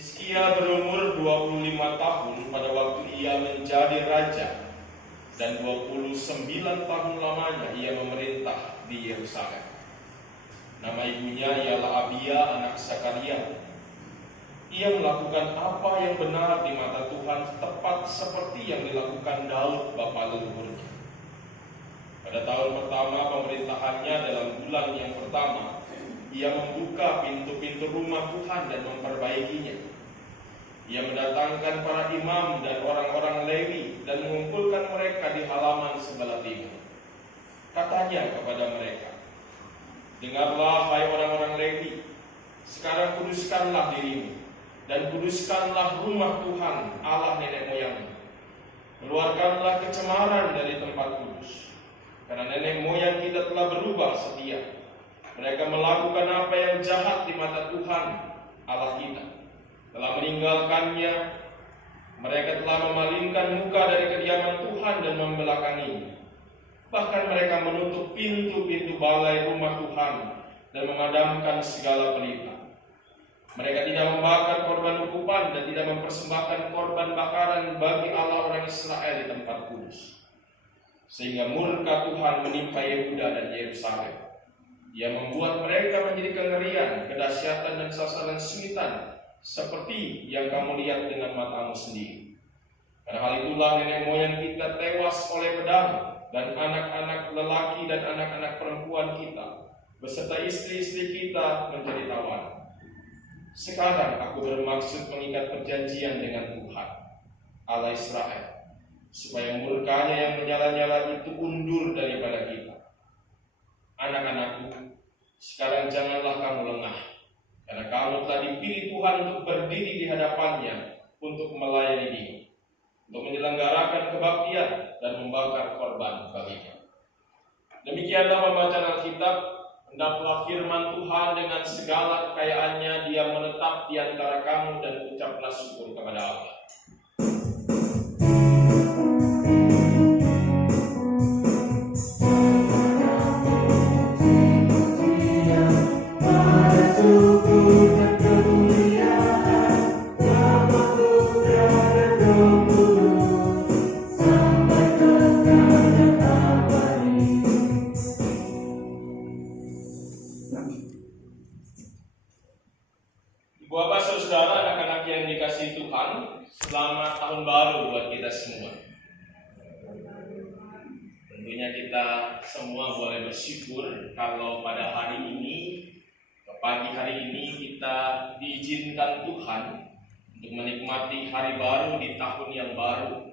Hizkia berumur 25 tahun pada waktu ia menjadi raja, dan 29 tahun lamanya ia memerintah di Yerusalem. Nama ibunya ialah Abia anak Zakaria. Ia melakukan apa yang benar di mata Tuhan, tepat seperti yang dilakukan Daud bapa leluhurnya. Pada tahun pertama pemerintahannya, dalam bulan yang pertama, ia membuka pintu-pintu rumah Tuhan dan memperbaikinya. Ia mendatangkan para imam dan orang-orang Lewi dan mengumpulkan mereka di halaman sebelah timur. Katanya kepada mereka, "Dengarlah, hai orang-orang Lewi, sekarang kuduskanlah dirimu dan kuduskanlah rumah Tuhan Allah nenek moyangmu. Keluarkanlah kecemaran dari tempat kudus, karena nenek moyang kita telah berubah setia. Mereka melakukan apa yang jahat di mata Tuhan Allah kita, telah meninggalkannya. Mereka telah memalingkan muka dari kediaman Tuhan dan membelakanginya. Bahkan mereka menutup pintu-pintu balai rumah Tuhan dan memadamkan segala pelita. Mereka tidak membakar korban ukupan dan tidak mempersembahkan korban bakaran bagi Allah orang Israel di tempat kudus. Sehingga murka Tuhan menimpa Yehuda dan Yerusalem. Ia membuat mereka menjadi kengerian, kedahsyatan dan sasaran sungitan, seperti yang kamu lihat dengan matamu sendiri. Karena hal itulah nenek moyang kita tewas oleh pedang, dan anak-anak lelaki dan anak-anak perempuan kita beserta istri-istri kita menjadi tawanan. Sekarang aku bermaksud mengikat perjanjian dengan Tuhan Allah Israel, supaya murkanya yang menyala-nyala itu undur daripada kita. Anak-anakku, sekarang janganlah kamu lengah, karena kamu telah dipilih Tuhan untuk berdiri di hadapannya, untuk melayani Dia, untuk menyelenggarakan kebaktian dan membakar korban baginya." Demikianlah pembacaan Alkitab. Hendaklah firman Tuhan dengan segala kekayaannya Dia menetap di antara kamu, dan ucaplah syukur kepada Allah. Bapak, saudara, anak-anak yang dikasihi Tuhan, selamat tahun baru buat kita semua. Tentunya kita semua boleh bersyukur kalau pada hari ini, pagi hari ini, kita diizinkan Tuhan untuk menikmati hari baru di tahun yang baru,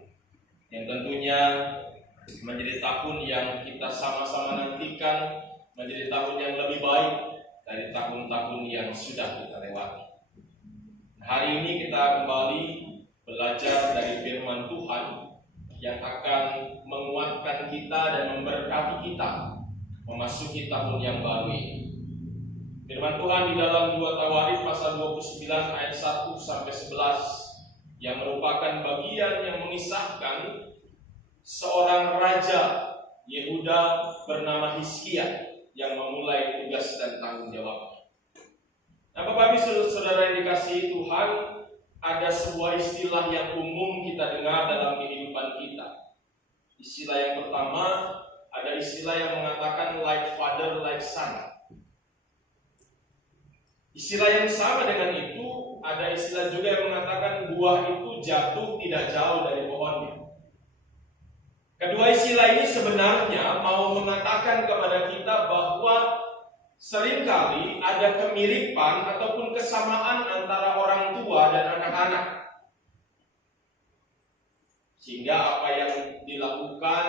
yang tentunya menjadi tahun yang kita sama-sama nantikan, menjadi tahun yang lebih baik dari tahun-tahun yang sudah kita lewati. Hari ini kita kembali belajar dari firman Tuhan yang akan menguatkan kita dan memberkati kita memasuki tahun yang baru ini. Firman Tuhan di dalam 2 Tawarikh pasal 29 ayat 1 sampai 11 yang merupakan bagian yang mengisahkan seorang raja Yehuda bernama Hizkia yang memulai tugas dan tanggung jawab. Nah, Bapak Ibu Saudara yang dikasihi Tuhan, ada sebuah istilah yang umum kita dengar dalam kehidupan kita. Istilah yang pertama, ada istilah yang mengatakan like father, like son. Istilah yang sama dengan itu, ada istilah juga yang mengatakan buah itu jatuh tidak jauh dari pohonnya. Kedua istilah ini sebenarnya mau mengatakan kepada kita bahwa seringkali ada kemiripan ataupun kesamaan antara orang tua dan anak-anak. Sehingga apa yang dilakukan,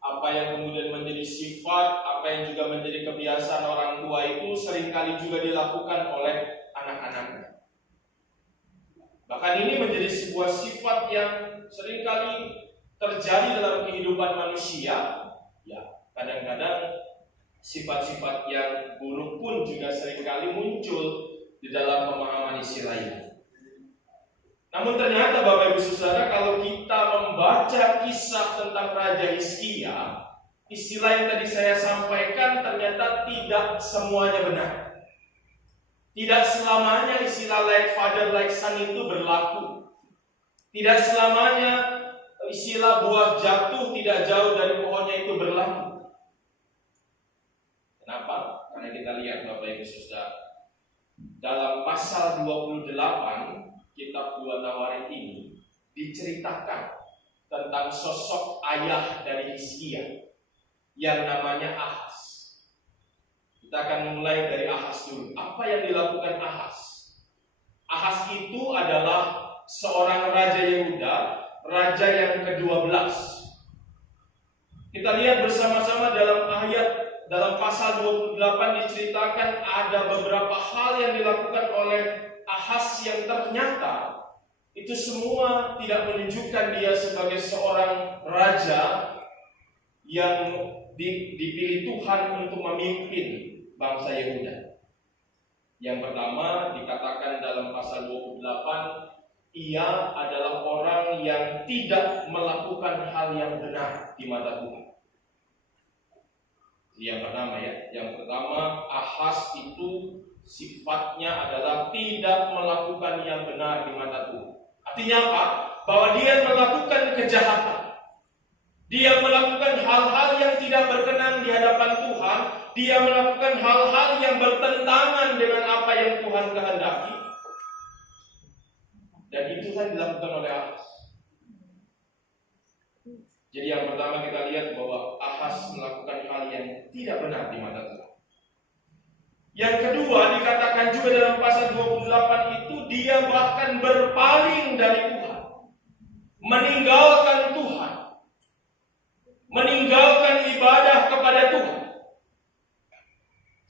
apa yang kemudian menjadi sifat, apa yang juga menjadi kebiasaan orang tua itu seringkali juga dilakukan oleh anak-anaknya. Bahkan ini menjadi sebuah sifat yang seringkali terjadi dalam kehidupan manusia. Ya, kadang-kadang sifat-sifat yang buruk pun juga seringkali muncul di dalam pemahaman istilah ini. Namun ternyata Bapak Ibu Saudara, kalau kita membaca kisah tentang Raja Hizkia, istilah yang tadi saya sampaikan ternyata tidak semuanya benar. Tidak selamanya istilah like father like son itu berlaku. Tidak selamanya istilah buah jatuh tidak jauh dari pohonnya itu berlaku. Kenapa? Karena kita lihat Bapak Ibu Saudara, dalam pasal 28 kitab 2 Tawarik ini diceritakan tentang sosok ayah dari Hizkia yang namanya Ahaz. Kita akan mulai dari Ahaz dulu. Apa yang dilakukan Ahaz? Ahaz itu adalah seorang raja Yehuda, raja yang ke-12. Kita lihat bersama-sama dalam pasal 28 diceritakan ada beberapa hal yang dilakukan oleh Ahaz yang ternyata itu semua tidak menunjukkan dia sebagai seorang raja yang dipilih Tuhan untuk memimpin bangsa Yehuda. Yang pertama dikatakan dalam pasal 28, ia adalah orang yang tidak melakukan hal yang benar di mata Tuhan. Yang pertama yang pertama Ahaz itu sifatnya adalah tidak melakukan yang benar di mata Tuhan. Artinya apa? Bahwa dia melakukan kejahatan. Dia melakukan hal-hal yang tidak berkenan di hadapan Tuhan. Dia melakukan hal-hal yang bertentangan dengan apa yang Tuhan kehendaki. Dan itu kan dilakukan oleh Ahaz. Jadi yang pertama kita lihat bahwa Ahaz melakukan hal yang tidak benar di mata Tuhan. Yang kedua dikatakan juga dalam pasal 28 itu dia bahkan berpaling dari Tuhan. Meninggalkan Tuhan. Meninggalkan ibadah kepada Tuhan.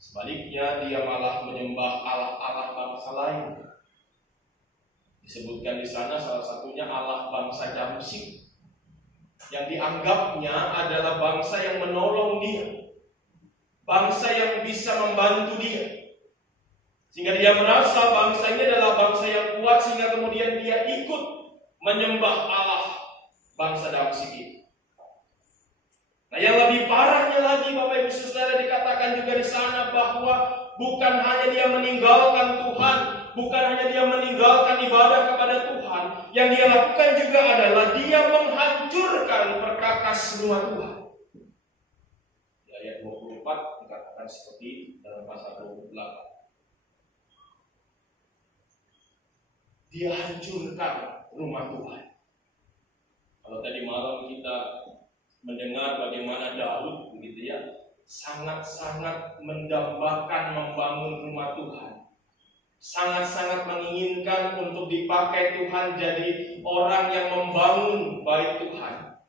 Sebaliknya dia malah menyembah Allah-Allah bangsa lain. Disebutkan di sana salah satunya Allah bangsa Damsyik, yang dianggapnya adalah bangsa yang menolong dia, bangsa yang bisa membantu dia, sehingga dia merasa bangsa ini adalah bangsa yang kuat, sehingga kemudian dia ikut menyembah Allah bangsa Damsyik itu. Nah, yang lebih parahnya lagi Bapak Ibu Saudara dikatakan juga di sana bahwa bukan hanya dia meninggalkan Tuhan, bukan hanya dia meninggalkan ibadah kepada Tuhan, yang dia lakukan juga adalah dia menghancurkan perkakas rumah Tuhan. Di ayat 24 dikatakan seperti dalam pasal 28. Dia hancurkan rumah Tuhan. Kalau tadi malam kita mendengar bagaimana Daud begitu ya, sangat-sangat mendambakan membangun rumah Tuhan. Sangat-sangat menginginkan untuk dipakai Tuhan jadi orang yang membangun bait Tuhan.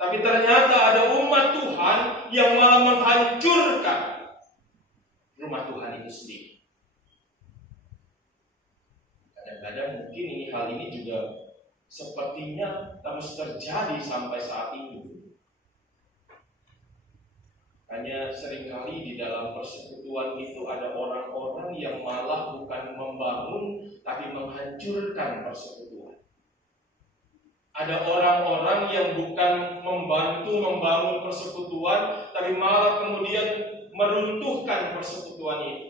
Tapi ternyata ada umat Tuhan yang malah menghancurkan rumah Tuhan itu sendiri. Kadang-kadang mungkin hal ini juga sepertinya terus terjadi sampai saat ini. Hanya seringkali di dalam persekutuan itu ada orang-orang yang malah bukan membangun tapi menghancurkan persekutuan. Ada orang-orang yang bukan membantu membangun persekutuan tapi malah kemudian meruntuhkan persekutuan itu.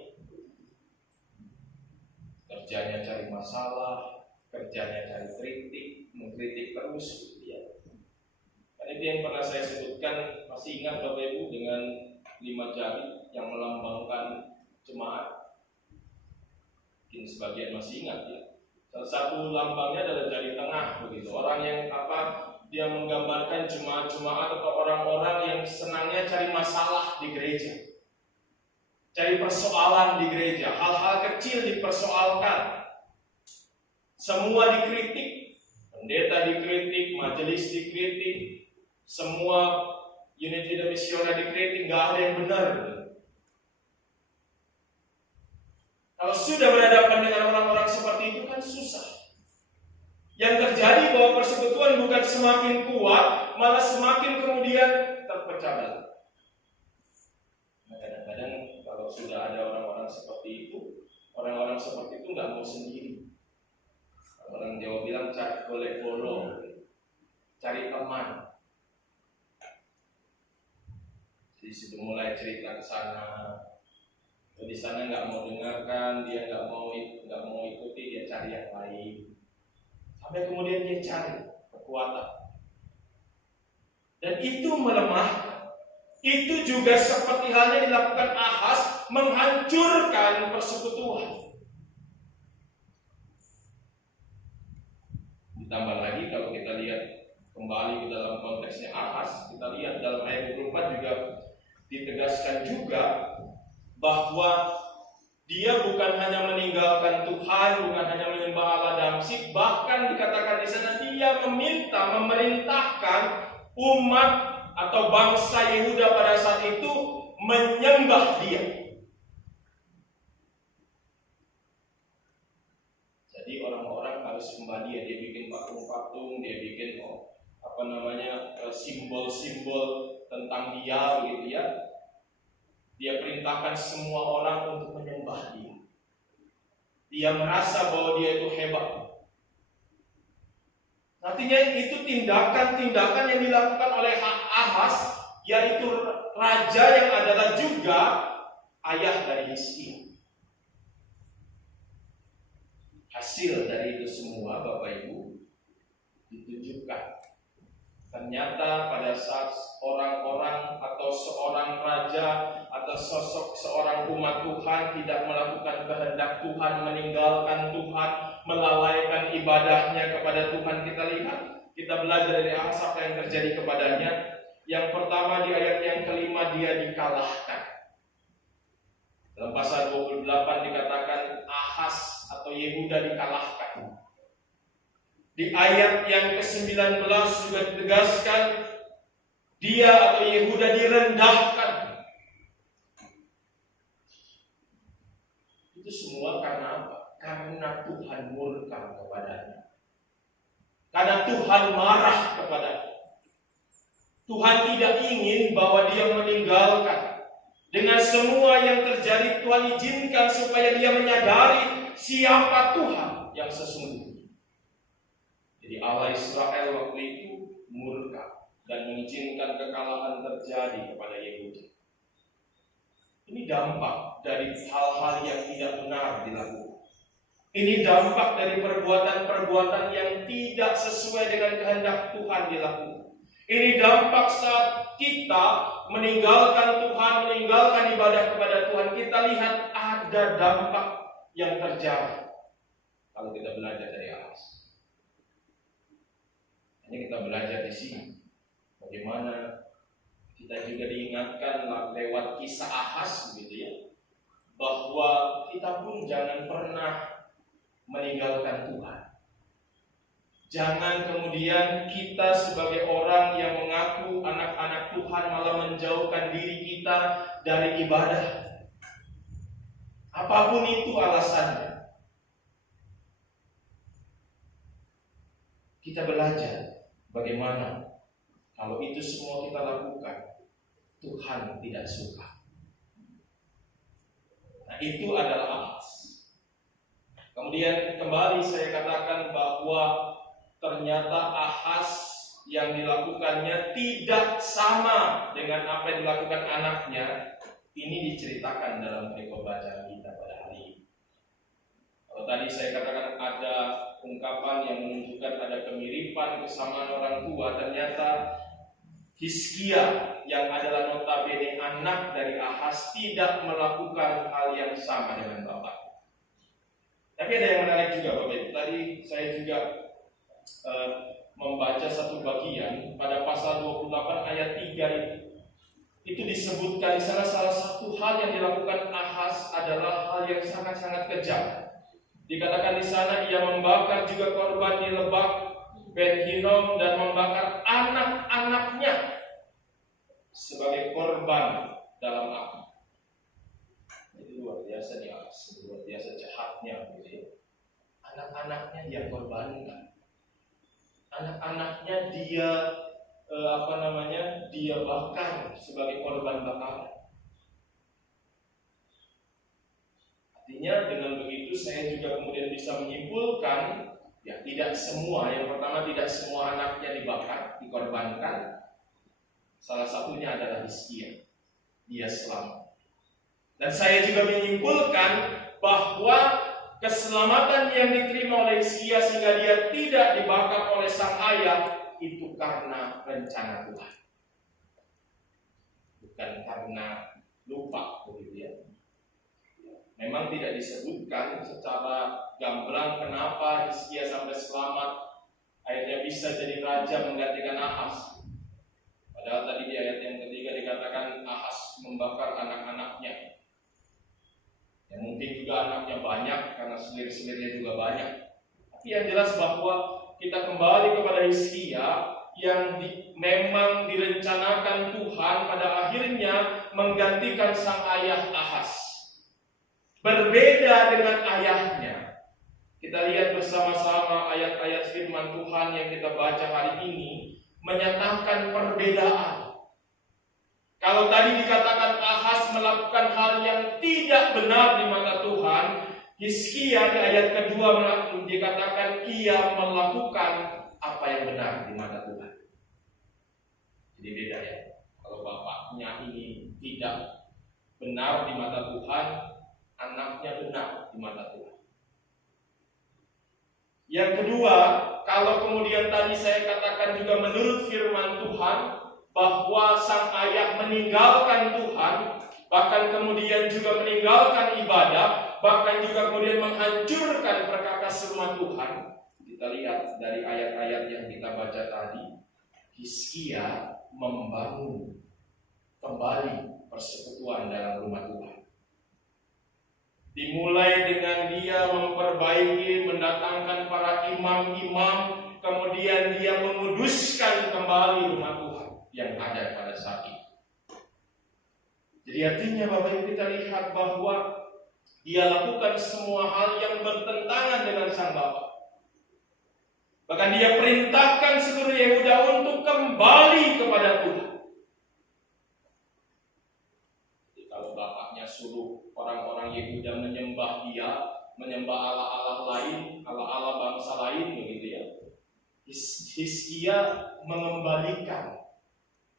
Kerjanya cari masalah, kerjanya cari kritik, mengkritik terus gitu ya. Itu yang pernah saya sebutkan, masih ingat Bapak Ibu dengan 5 jari yang melambangkan jemaat? Mungkin sebagian masih ingat ya. Salah satu lambangnya adalah jari tengah begitu. Orang yang dia menggambarkan jemaat-jemaat atau orang-orang yang senangnya cari masalah di gereja. Cari persoalan di gereja, hal-hal kecil dipersoalkan. Semua dikritik, pendeta dikritik, majelis dikritik, semua unit tidak misioner dikritik, nggak ada yang benar. Kalau sudah berhadapan dengan orang-orang seperti itu kan susah. Yang terjadi bahwa persekutuan bukan semakin kuat, malah semakin kemudian terpecah belah. Nah, kadang-kadang kalau sudah ada orang-orang seperti itu, orang-orang seperti itu nggak mau sendiri. Orang Jawa bilang cari golek bolo, cari teman. Jadi sudah mulai cerita ke sana, Di sana nggak mau dengarkan, dia nggak mau ikuti, dia cari yang lain. Sampai kemudian dia cari kekuatan. Dan itu melemahkan. Itu juga seperti halnya dilakukan Ahaz, menghancurkan persekutuan. Ditambah lagi kalau kita lihat kembali ke dalam konteksnya Ahaz, kita lihat dalam ayat 24 juga ditegaskan juga bahwa dia bukan hanya meninggalkan Tuhan, bukan hanya menyembah Allah Damsyik, bahkan dikatakan di sana dia memerintahkan umat atau bangsa Yehuda pada saat itu menyembah dia. Jadi orang-orang harus sembah dia. Dia bikin patung-patung, dia bikin simbol-simbol tentang dia, begitu ya. Dia perintahkan semua orang untuk menyembah dia. Dia merasa bahwa dia itu hebat. Artinya itu tindakan-tindakan yang dilakukan oleh Ahaz, yaitu raja yang adalah juga ayah dari Hizkia. Hasil dari itu semua, Bapak Ibu, ditunjukkan. Ternyata pada saat orang-orang atau seorang raja atau sosok seorang umat Tuhan tidak melakukan kehendak Tuhan, meninggalkan Tuhan, melalaikan ibadahnya kepada Tuhan, kita belajar dari Ahaz apa yang terjadi kepadanya. Yang pertama di ayat yang kelima, dia dikalahkan. Dalam pasal 28 dikatakan Ahaz atau Yehuda dikalahkan. Di ayat yang ke-19 juga ditegaskan dia atau Yehuda direndahkan. Itu semua karena apa? Karena Tuhan murka kepadanya. Karena Tuhan marah kepadanya. Tuhan tidak ingin bahwa dia meninggalkan. Dengan semua yang terjadi, Tuhan izinkan supaya dia menyadari siapa Tuhan yang sesungguhnya. Jadi Allah Israel waktu itu murka dan mengizinkan kekalahan terjadi kepada Yehuda. Ini dampak dari hal-hal yang tidak benar dilakukan. Ini dampak dari perbuatan-perbuatan yang tidak sesuai dengan kehendak Tuhan dilakukan. Ini dampak saat kita meninggalkan Tuhan, meninggalkan ibadah kepada Tuhan. Kita lihat ada dampak yang terjadi kalau kita belajar dari Ahaz. Ini kita belajar di sini bagaimana kita juga diingatkan lewat kisah Ahaz, begitu ya, bahwa kita pun jangan pernah meninggalkan Tuhan. Jangan kemudian kita sebagai orang yang mengaku anak-anak Tuhan malah menjauhkan diri kita dari ibadah. Apapun itu alasannya. Kita belajar bagaimana kalau itu semua kita lakukan, Tuhan tidak suka. Nah, itu adalah Ahaz. Kemudian kembali saya katakan bahwa ternyata Ahaz yang dilakukannya tidak sama dengan apa yang dilakukan anaknya. Ini diceritakan dalam perikop bacaan kita pada hari ini. Kalau tadi saya katakan ada ungkapan yang menunjukkan ada kemiripan, kesamaan orang tua, ternyata Hizkia yang adalah notabene anak dari Ahaz tidak melakukan hal yang sama dengan bapak. Tapi ada yang menarik juga Bapak Ibu. Tadi saya juga membaca satu bagian pada pasal 28 ayat 3 itu disebutkan di sana salah satu hal yang dilakukan Ahaz adalah hal yang sangat-sangat kejam. Dikatakan di sana ia membakar juga korban di lebak Ben Hinnom dan membakar anak-anaknya sebagai korban dalam api. Itu luar biasa di Ahaz, luar biasa jahatnya gitu ya. Anak-anaknya dia korbankan. Anak-anaknya dia dia bakar sebagai korban bakaran. Artinya dengan begitu saya juga kemudian bisa menyimpulkan ya tidak semua, yang pertama tidak semua anaknya dibakar, dikorbankan. Salah satunya adalah Hizkia. Dia selamat. Dan saya juga menyimpulkan bahwa keselamatan yang diterima oleh Hizkia sehingga dia tidak dibakar oleh sang ayah itu karena rencana Tuhan, bukan karena lupa, begitu ya. Memang tidak disebutkan secara gamblang kenapa Hizkia sampai selamat, akhirnya bisa jadi raja menggantikan Ahaz. Padahal tadi di ayat yang ketiga dikatakan Ahaz membakar anak-anaknya. Ya, mungkin juga anaknya banyak karena selir-selirnya juga banyak. Tapi yang jelas bahwa kita kembali kepada Hizkia yang memang direncanakan Tuhan pada akhirnya menggantikan sang ayah Ahaz. Berbeda dengan ayahnya. Kita lihat bersama-sama ayat-ayat firman Tuhan yang kita baca hari ini menyatakan perbedaan. Kalau tadi dikatakan Ahaz melakukan hal yang tidak benar di mata Tuhan, Hizkia di ayat kedua dikatakan ia melakukan apa yang benar di mata Tuhan. Jadi beda ya. Kalau bapaknya ini tidak benar di mata Tuhan, anaknya benar di mata Tuhan. Yang kedua, kalau kemudian tadi saya katakan juga menurut firman Tuhan bahwa sang ayah meninggalkan Tuhan, bahkan kemudian juga meninggalkan ibadah, bahkan juga kemudian menghancurkan perkakas rumah Tuhan. Kita lihat dari ayat-ayat yang kita baca tadi, Hizkia membangun kembali persekutuan dalam rumah Tuhan. Dimulai dengan dia memperbaiki, mendatangkan para imam-imam, kemudian dia menguduskan kembali rumah Tuhan yang ada pada saat itu. Jadi artinya Bapak Ibu kita lihat bahwa dia lakukan semua hal yang bertentangan dengan sang Bapa. Bahkan dia perintahkan seluruh Yehuda untuk kembali kepada Tuhan. Jadi kalau bapaknya suruh orang-orang Yehuda menyembah dia, menyembah Allah-Allah lain, Allah-Allah bangsa lain, begitu ya. Hizkia mengembalikan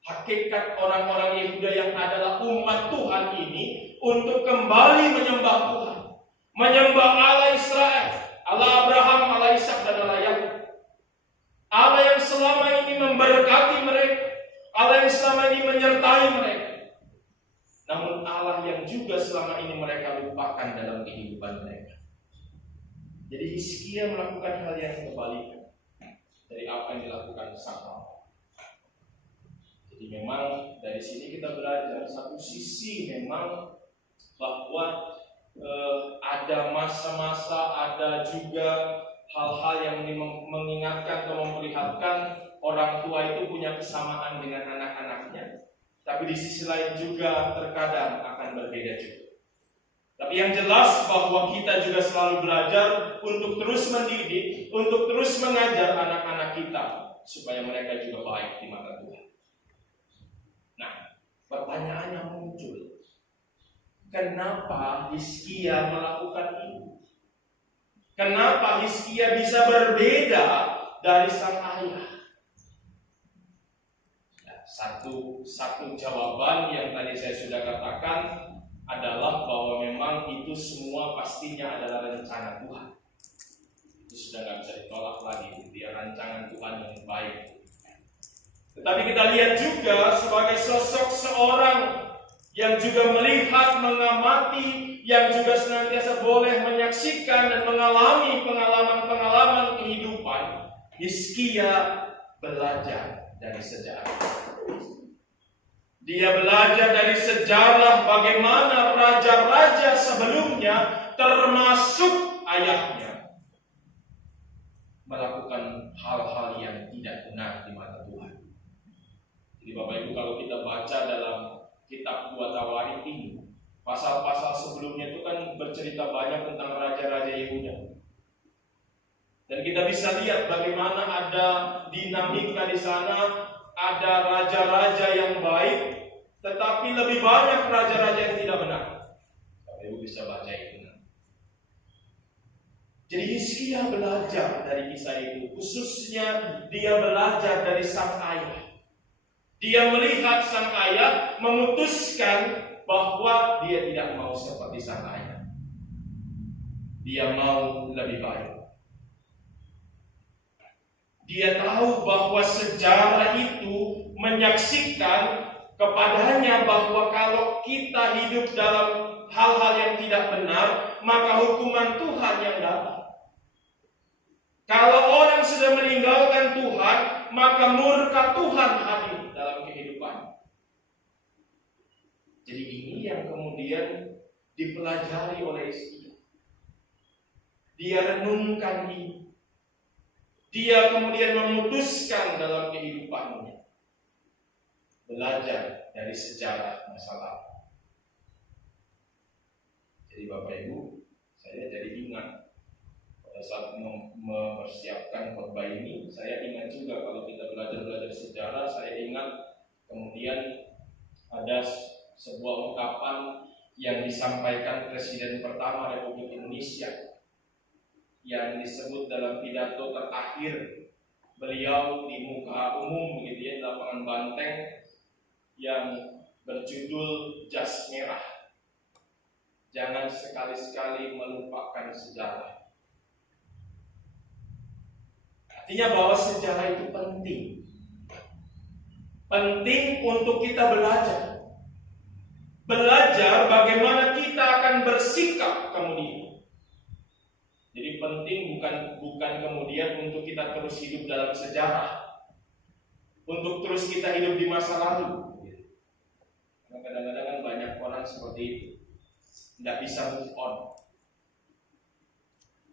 hakikat orang-orang Yehuda yang adalah umat Tuhan ini untuk kembali menyembah Tuhan, menyembah Allah Israel, Allah Abraham, Allah Ishak dan Allah Yakub. Allah yang selama ini memberkati mereka, Allah yang selama ini menyertai mereka. Namun Allah yang juga selama ini mereka lupakan dalam kehidupan mereka. Jadi Hizkia melakukan hal yang kebalikan dari apa yang dilakukan sang Bapa. Jadi memang dari sini kita belajar satu sisi memang bahwa ada masa-masa, ada juga hal-hal yang mengingatkan atau memperlihatkan orang tua itu punya kesamaan dengan anak-anaknya. Tapi di sisi lain juga terkadang akan berbeda juga. Tapi yang jelas bahwa kita juga selalu belajar untuk terus mendidik, untuk terus mengajar anak-anak kita supaya mereka juga baik di mata Tuhan. Nah, pertanyaannya muncul. Kenapa Hizkia melakukan ini? Kenapa Hizkia bisa berbeda dari sang ayah? Satu jawaban yang tadi saya sudah katakan adalah bahwa memang itu semua pastinya adalah rencana Tuhan. Itu sudah tidak bisa ditolak lagi, dia rancangan Tuhan yang baik. Tetapi kita lihat juga sebagai sosok seorang yang juga melihat, mengamati, yang juga senantiasa boleh menyaksikan dan mengalami pengalaman-pengalaman kehidupan. Hizkia belajar dari sejarah. Dia belajar dari sejarah bagaimana raja-raja sebelumnya, termasuk ayahnya, melakukan hal-hal yang tidak benar di mata Tuhan. Jadi Bapak Ibu, kalau kita baca dalam kitab 2 Tawarikh ini, pasal-pasal sebelumnya itu kan bercerita banyak tentang raja-raja Yehuda. Dan kita bisa lihat bagaimana ada dinamika di sana. Ada raja-raja yang baik, tetapi lebih banyak raja-raja yang tidak benar. Bapak Ibu bisa baca itu. Jadi Hizkia belajar dari kisah itu. Khususnya dia belajar dari sang ayah. Dia melihat sang ayah memutuskan bahwa dia tidak mau seperti sang ayah. Dia mau lebih baik. Dia tahu bahwa sejarah itu menyaksikan kepadanya bahwa kalau kita hidup dalam hal-hal yang tidak benar, maka hukuman Tuhan yang datang. Kalau orang sudah meninggalkan Tuhan, maka murka Tuhan hadir dalam kehidupan. Jadi ini yang kemudian dipelajari oleh Hizkia. Dia renungkan ini. Dia kemudian memutuskan dalam kehidupannya. Belajar dari sejarah masa lalu. Jadi Bapak Ibu, saya jadi ingat pada saat mempersiapkan khotbah ini, saya ingat juga kalau kita belajar sejarah, saya ingat kemudian ada sebuah ungkapan yang disampaikan Presiden pertama Republik Indonesia yang disebut dalam pidato terakhir beliau di muka umum begitu ya, di lapangan Banteng, yang berjudul Jas Merah. Jangan sekali-sekali melupakan sejarah. Artinya bahwa sejarah itu penting. Penting untuk kita belajar. Belajar bagaimana kita akan bersikap kemudian. Jadi penting bukan kemudian untuk kita terus hidup dalam sejarah, untuk terus kita hidup di masa lalu. Karena kadang-kadang kan banyak orang seperti itu, tidak bisa move on.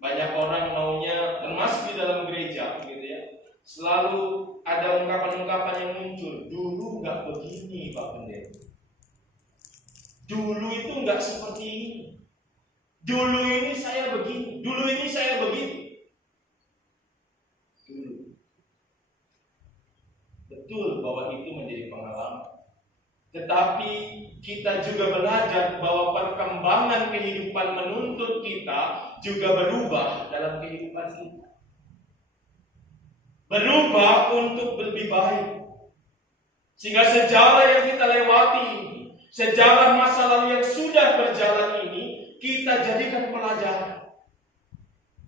Banyak orang maunya, termasuk di dalam gereja, gitu ya, selalu ada ungkapan-ungkapan yang muncul. Dulu nggak begini, Pak Pendeta. Dulu itu nggak seperti ini. Dulu ini saya begini. Dulu ini saya begitu. Dulu. Betul bahwa itu menjadi pengalaman. Tetapi kita juga belajar bahwa perkembangan kehidupan menuntut kita juga berubah dalam kehidupan kita. Berubah untuk lebih baik. Sehingga sejarah yang kita lewati ini, sejarah masa lalu yang sudah berjalan ini, kita jadikan pelajaran.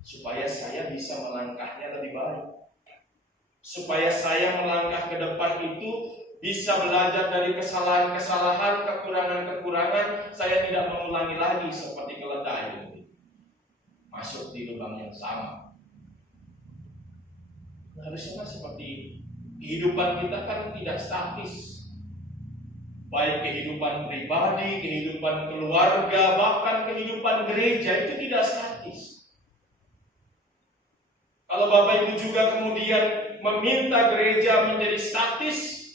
Supaya saya bisa melangkahnya lebih baik. Supaya saya melangkah ke depan itu bisa belajar dari kesalahan-kesalahan, kekurangan-kekurangan. Saya tidak mengulangi lagi seperti keledai masuk di lubang yang sama. Harusnya seperti ini. Kehidupan kita kan tidak statis. Baik kehidupan pribadi, kehidupan keluarga, bahkan kehidupan gereja itu tidak statis. Kalau Bapak Ibu juga kemudian meminta gereja menjadi statis,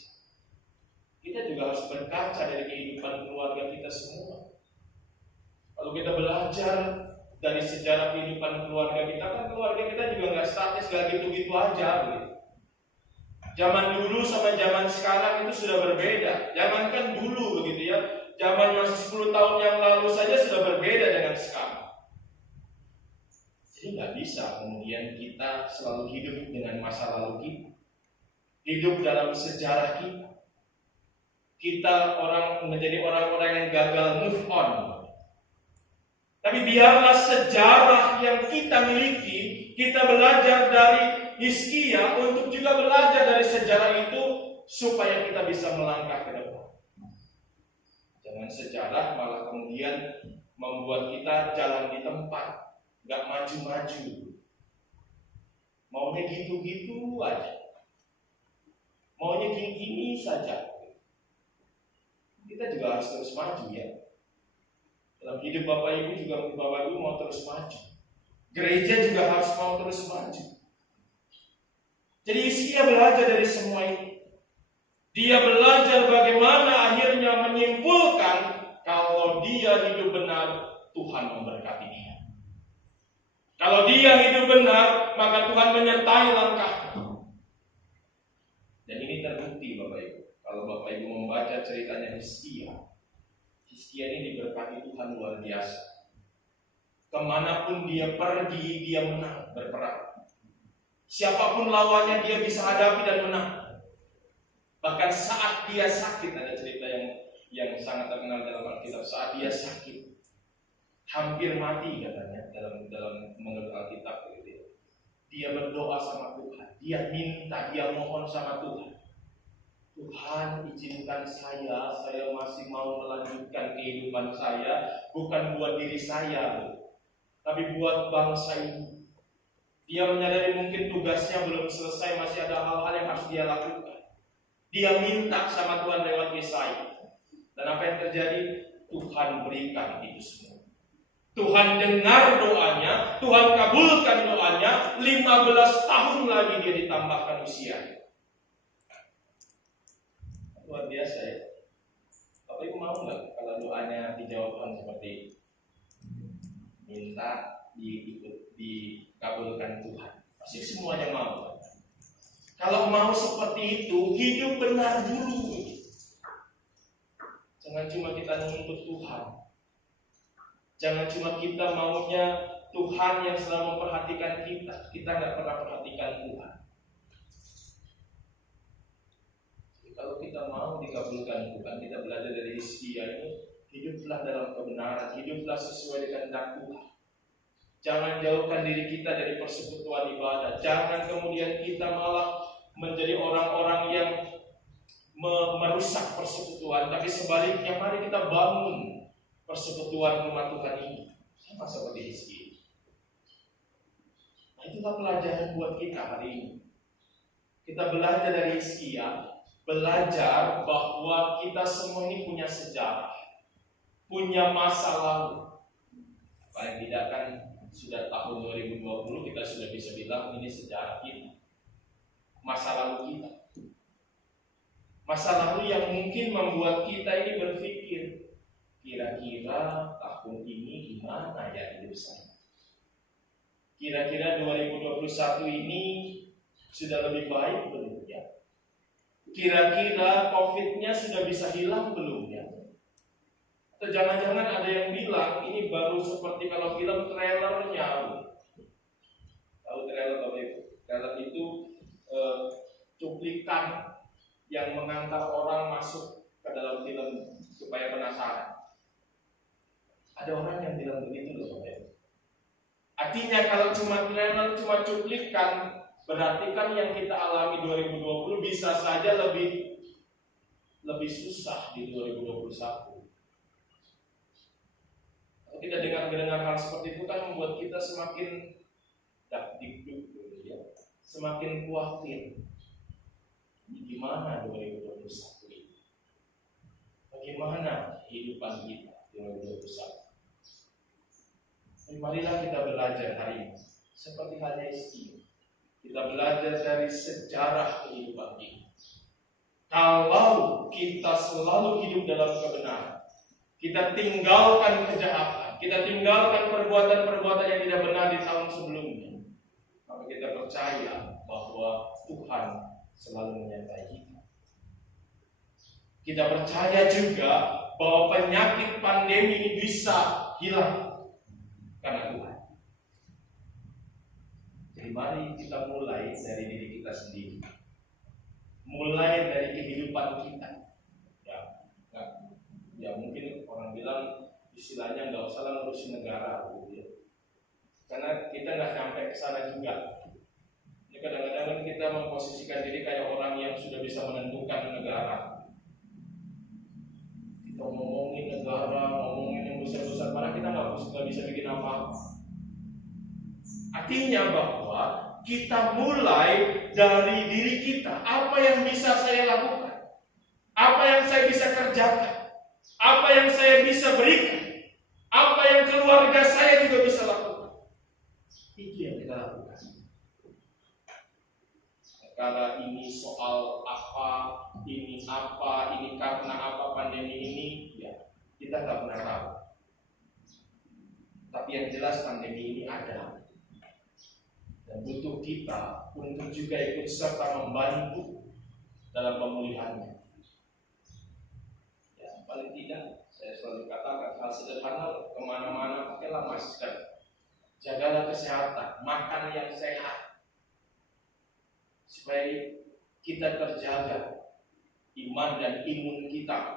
kita juga harus berkaca dari kehidupan keluarga kita semua. Kalau kita belajar dari sejarah kehidupan keluarga kita, kan keluarga kita juga nggak statis, nggak gitu-gitu aja. Gitu. Zaman dulu sama zaman sekarang itu sudah berbeda. Jangankan dulu begitu ya, zaman masih 10 tahun yang lalu saja sudah berbeda dengan sekarang. Jadi nggak bisa kemudian kita selalu hidup dengan masa lalu kita, hidup dalam sejarah kita. Kita menjadi orang-orang yang gagal move on. Tapi biarlah sejarah yang kita miliki, kita belajar dari Hizkia untuk juga belajar dari sejarah itu supaya kita bisa melangkah ke depan. Jangan sejarah malah kemudian membuat kita jalan di tempat, nggak maju-maju. Maunya gitu-gitu aja. Maunya gini-gini saja. Kita juga harus terus maju ya. Dalam hidup Bapak Ibu juga Bapak Ibu mau terus maju. Gereja juga harus mau terus maju. Jadi Hizkia belajar dari semua ini. Dia belajar bagaimana akhirnya menyimpulkan kalau dia hidup benar, Tuhan memberkati dia. Kalau dia hidup benar, maka Tuhan menyertai langkahnya. Dan ini terbukti Bapak Ibu. Kalau Bapak Ibu membaca ceritanya Hizkia ini diberkati Tuhan luar biasa. Kemanapun dia pergi, dia menang berperang. Siapapun lawannya dia bisa hadapi dan menang. Bahkan saat dia sakit, ada cerita yang yang sangat terkenal dalam Alkitab saat dia sakit, hampir mati katanya dalam menurut Alkitab gitu. Dia berdoa sama Tuhan, dia minta, dia mohon sama Tuhan. Tuhan, izinkan saya masih mau melanjutkan kehidupan saya, bukan buat diri saya, tapi buat bangsa ini. Dia menyadari mungkin tugasnya belum selesai, masih ada hal-hal yang harus dia lakukan. Dia minta sama Tuhan lewat Yesaya. Dan apa yang terjadi? Tuhan berikan itu semua. Tuhan dengar doanya, Tuhan kabulkan doanya, 15 tahun lagi dia ditambahkan usianya. Luar biasa ya. Bapak Ibu mau nggak kalau doanya dijawabkan seperti minta dikabulkan Tuhan? Pasti semuanya mau. Kalau mau seperti itu, hidup benar dulu. Jangan cuma kita nuntut Tuhan. Jangan cuma kita maunya Tuhan yang selalu memperhatikan kita. Kita nggak pernah perhatikan Tuhan. Jadi kalau kita mau dikabulkan Tuhan, kita belajar dari Hizkia ini, hiduplah dalam kebenaran, hiduplah sesuai dengan kehendak Tuhan. Jangan jauhkan diri kita dari persekutuan ibadah. Jangan kemudian kita malah menjadi orang-orang yang merusak persekutuan, tapi sebaliknya mari kita bangun persekutuan rumah Tuhan ini sama seperti Hizkia. Nah, itulah pelajaran buat kita hari ini. Kita belajar dari Hizkia, belajar bahwa kita semua ini punya sejarah, punya masa lalu. Paling tidak kan sudah tahun 2020 kita sudah bisa bilang ini sejarah kita, masa lalu kita. Masa lalu yang mungkin membuat kita ini berpikir, kira-kira tahun ini gimana ya hidup saya? Kira-kira 2021 ini sudah lebih baik belum ya? Kira-kira COVID-nya sudah bisa hilang belum ya? Atau jangan-jangan ada yang bilang ini baru seperti kalau film trailernya. Tahu trailer apa itu? Trailer itu cuplikan yang mengantar orang masuk ke dalam film supaya penasaran. Ada orang yang bilang begitu loh, Bapak. Artinya kalau cuma trailer, cuma cuplikan, berarti kan yang kita alami 2020 bisa saja lebih susah di 2021. Kalau kita dengar hal seperti itu kan membuat kita semakin dakdikduk, ya, semakin khawatir. Gimana 2021 ini? Bagaimana kehidupan kita 2021? Marilah kita belajar hari ini seperti halnya Hizkia. Kita belajar dari sejarah kehidupan kita. Kalau kita selalu hidup dalam kebenaran, kita tinggalkan kejahatan, kita tinggalkan perbuatan-perbuatan yang tidak benar di tahun sebelumnya, maka kita percaya bahwa Tuhan selalu menyertai kita. Kita percaya juga bahwa penyakit pandemi ini bisa hilang karena Tuhan. Jadi mari kita mulai dari diri kita sendiri, mulai dari kehidupan kita. Ya mungkin orang bilang istilahnya nggak usah lah ngurusin negara, gitu ya. Karena kita nggak sampai ke sana juga. Kadang-kadang kita memposisikan diri kayak orang yang sudah bisa menentukan negara. Kita ngomongin negara, ngomongin yang besar-besar, padahal kita nggak bisa bikin apa-apa. Artinya bahwa kita mulai dari diri kita. Apa yang bisa saya lakukan? Apa yang saya bisa kerjakan? Apa yang saya bisa berikan? Apa yang keluarga saya juga bisa lakukan? Itu yang kita lakukan. Karena ini soal apa, ini karena apa pandemi ini, ya kita nggak pernah tahu. Tapi yang jelas pandemi ini ada, dan butuh kita untuk juga ikut serta membantu dalam pemulihannya. Ya paling tidak saya selalu katakan hal sederhana, kemana-mana pakailah masker, jagalah kesehatan, makan yang sehat, supaya kita terjaga iman dan imun kita.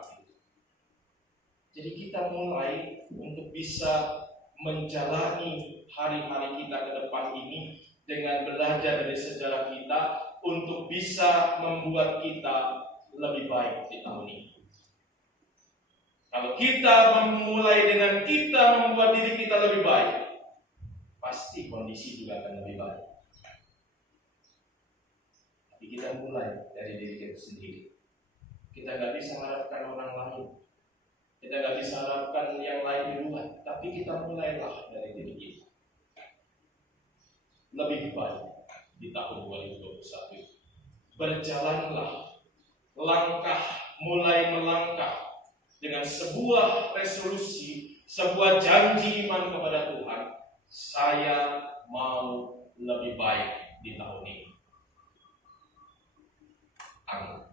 Jadi kita mulai untuk bisa menjalani hari-hari kita ke depan ini dengan belajar dari sejarah kita untuk bisa membuat kita lebih baik di tahun ini. Kalau kita memulai dengan kita membuat diri kita lebih baik, pasti kondisi juga akan lebih baik. Tapi kita mulai dari diri kita sendiri. Kita gak bisa mengharapkan orang lain. Kita gak bisa harapkan yang lain di luar. Tapi kita mulailah dari diri kita. Lebih baik di tahun 2021. Berjalanlah mulai melangkah dengan sebuah resolusi, sebuah janji iman kepada Tuhan. Saya mau lebih baik di tahun ini. Amin.